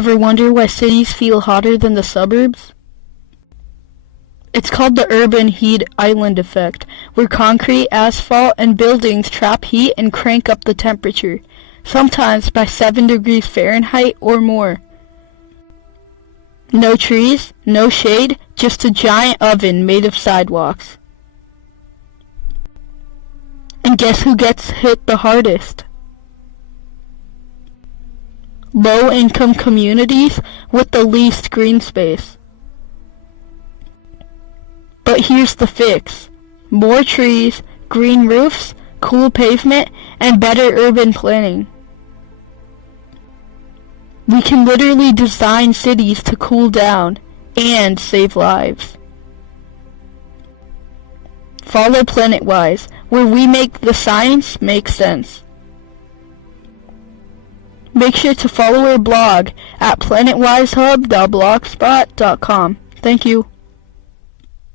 Ever wonder why cities feel hotter than the suburbs? It's called the urban heat island effect, where concrete, asphalt, and buildings trap heat and crank up the temperature, sometimes by 7 degrees Fahrenheit or more. No trees, no shade, just a giant oven made of sidewalks. And guess who gets hit the hardest? Low-income communities with the least green space. But here's the fix. More trees, green roofs, cool pavement, and better urban planning. We can literally design cities to cool down and save lives. Follow PlanetWise, where we make the science make sense. Make sure to follow our blog at planetwisehub.blogspot.com. Thank you.